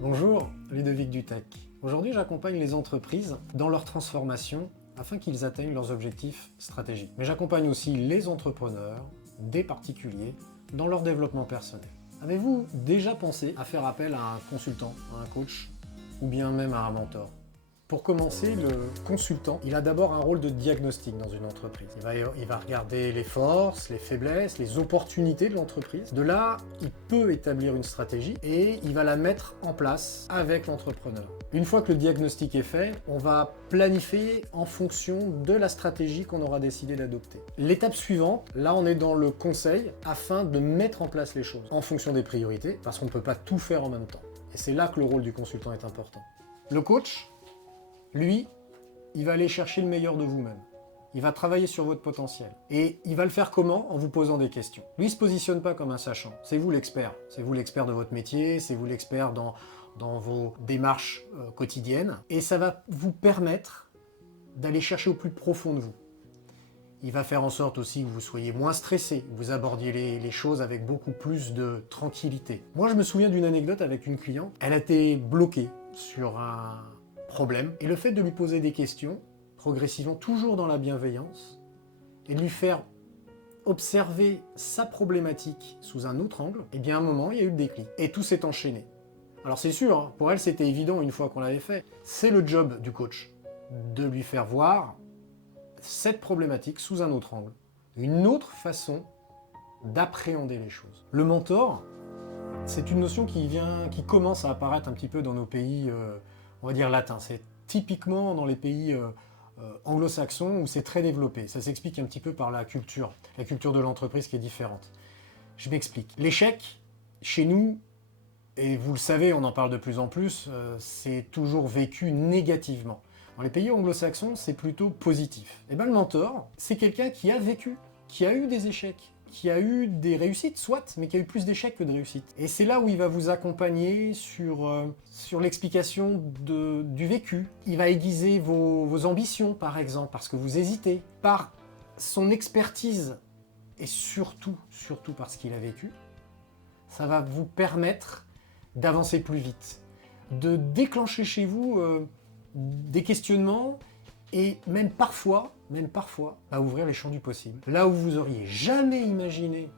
Bonjour, Ludovic Dutec. Aujourd'hui, j'accompagne les entreprises dans leur transformation afin qu'ils atteignent leurs objectifs stratégiques. Mais j'accompagne aussi les entrepreneurs, des particuliers, dans leur développement personnel. Avez-vous déjà pensé à faire appel à un consultant, à un coach, ou bien même à un mentor ? Pour commencer, le consultant, il a d'abord un rôle de diagnostic dans une entreprise. Il va regarder les forces, les faiblesses, les opportunités de l'entreprise. De là, il peut établir une stratégie et il va la mettre en place avec l'entrepreneur. Une fois que le diagnostic est fait, on va planifier en fonction de la stratégie qu'on aura décidé d'adopter. L'étape suivante, là on est dans le conseil afin de mettre en place les choses en fonction des priorités, parce qu'on ne peut pas tout faire en même temps. Et c'est là que le rôle du consultant est important. Le coach, lui, il va aller chercher le meilleur de vous-même. Il va travailler sur votre potentiel. Et il va le faire comment ? En vous posant des questions. Lui, il ne se positionne pas comme un sachant. C'est vous l'expert. C'est vous l'expert de votre métier, c'est vous l'expert dans vos démarches quotidiennes. Et ça va vous permettre d'aller chercher au plus profond de vous. Il va faire en sorte aussi que vous soyez moins stressé, que vous abordiez les choses avec beaucoup plus de tranquillité. Moi, je me souviens d'une anecdote avec une cliente. Elle a été bloquée sur un problème. Et le fait de lui poser des questions, progressivement, toujours dans la bienveillance, et de lui faire observer sa problématique sous un autre angle, et bien à un moment, il y a eu le déclic. Et tout s'est enchaîné. Alors c'est sûr, hein, pour elle, c'était évident une fois qu'on l'avait fait. C'est le job du coach, de lui faire voir cette problématique sous un autre angle, une autre façon d'appréhender les choses. Le mentor, c'est une notion qui commence à apparaître un petit peu dans nos pays on va dire latin. C'est typiquement dans les pays anglo-saxons où c'est très développé. Ça s'explique un petit peu par la culture de l'entreprise qui est différente. Je m'explique. L'échec, chez nous, et vous le savez, on en parle de plus en plus, c'est toujours vécu négativement. Dans les pays anglo-saxons, c'est plutôt positif. Et bien le mentor, c'est quelqu'un qui a vécu, qui a eu des échecs, qui a eu des réussites, soit, mais qui a eu plus d'échecs que de réussites. Et c'est là où il va vous accompagner sur l'explication du vécu. Il va aiguiser vos ambitions, par exemple, parce que vous hésitez. Par son expertise, et surtout parce qu'il a vécu, ça va vous permettre d'avancer plus vite, de déclencher chez vous des questionnements, et même parfois, à ouvrir les champs du possible. Là où vous auriez jamais imaginé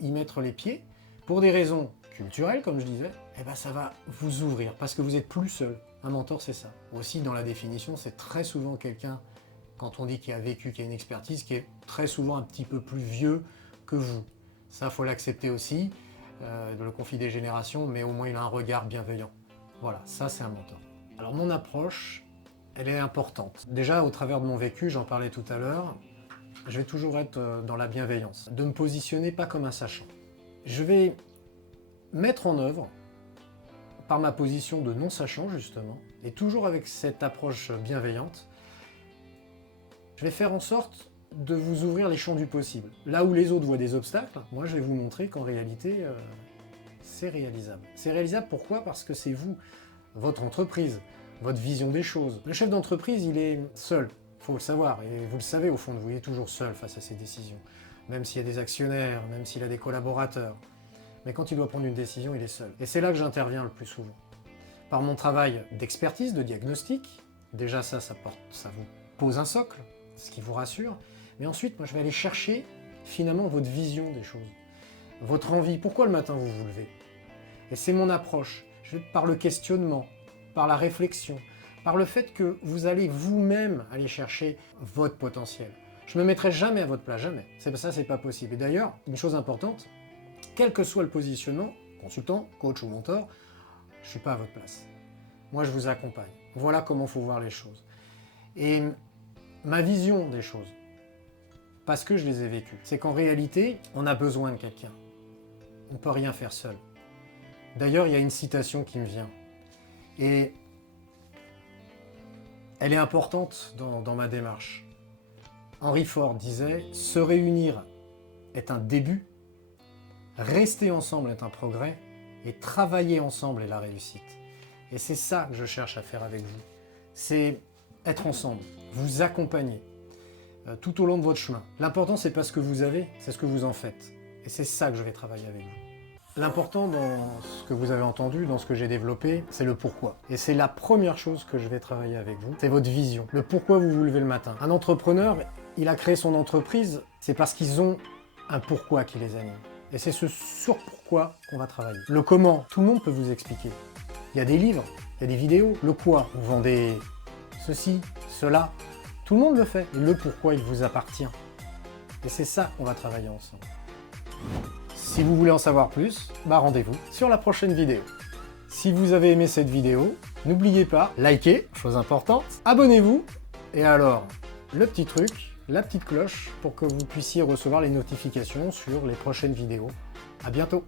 y mettre les pieds, pour des raisons culturelles, comme je disais, eh ben ça va vous ouvrir, parce que vous n'êtes plus seul. Un mentor, c'est ça. Aussi, dans la définition, c'est très souvent quelqu'un, quand on dit qu'il a vécu, qu'il a une expertise, qui est très souvent un petit peu plus vieux que vous. Ça, il faut l'accepter aussi, le conflit des générations, mais au moins il a un regard bienveillant. Voilà, ça c'est un mentor. Alors mon approche, elle est importante. Déjà, au travers de mon vécu, j'en parlais tout à l'heure, je vais toujours être dans la bienveillance, de me positionner pas comme un sachant. Je vais mettre en œuvre, par ma position de non-sachant justement, et toujours avec cette approche bienveillante, je vais faire en sorte de vous ouvrir les champs du possible. Là où les autres voient des obstacles, moi je vais vous montrer qu'en réalité, c'est réalisable. C'est réalisable pourquoi ? Parce que c'est vous, votre entreprise, votre vision des choses. Le chef d'entreprise, il est seul, il faut le savoir, et vous le savez au fond de vous, il est toujours seul face à ses décisions. Même s'il y a des actionnaires, même s'il a des collaborateurs. Mais quand il doit prendre une décision, il est seul. Et c'est là que j'interviens le plus souvent. Par mon travail d'expertise, de diagnostic, déjà ça vous pose un socle, ce qui vous rassure. Mais ensuite, moi je vais aller chercher finalement votre vision des choses. Votre envie, pourquoi le matin vous vous levez ? Et c'est mon approche. Je vais par le questionnement, par la réflexion, par le fait que vous allez vous-même aller chercher votre potentiel. Je ne me mettrai jamais à votre place, jamais. Ça, c'est pas possible. Et d'ailleurs, une chose importante, quel que soit le positionnement, consultant, coach ou mentor, je ne suis pas à votre place. Moi, je vous accompagne. Voilà comment il faut voir les choses. Et ma vision des choses, parce que je les ai vécues, c'est qu'en réalité, on a besoin de quelqu'un. On ne peut rien faire seul. D'ailleurs, il y a une citation qui me vient. Et elle est importante dans ma démarche. Henry Ford disait « Se réunir est un début, rester ensemble est un progrès, et travailler ensemble est la réussite. » Et c'est ça que je cherche à faire avec vous. C'est être ensemble, vous accompagner tout au long de votre chemin. L'important, c'est pas ce que vous avez, c'est ce que vous en faites. Et c'est ça que je vais travailler avec vous. L'important dans ce que vous avez entendu, dans ce que j'ai développé, c'est le pourquoi. Et c'est la première chose que je vais travailler avec vous, c'est votre vision. Le pourquoi vous vous levez le matin. Un entrepreneur, il a créé son entreprise, c'est parce qu'ils ont un pourquoi qui les anime. Et c'est ce sur pourquoi qu'on va travailler. Le comment, tout le monde peut vous expliquer. Il y a des livres, il y a des vidéos. Le quoi, vous vendez ceci, cela. Tout le monde le fait. Et le pourquoi, il vous appartient. Et c'est ça qu'on va travailler ensemble. Si vous voulez en savoir plus, rendez-vous sur la prochaine vidéo. Si vous avez aimé cette vidéo, n'oubliez pas, likez, chose importante, abonnez-vous, et alors, le petit truc, la petite cloche, pour que vous puissiez recevoir les notifications sur les prochaines vidéos. À bientôt!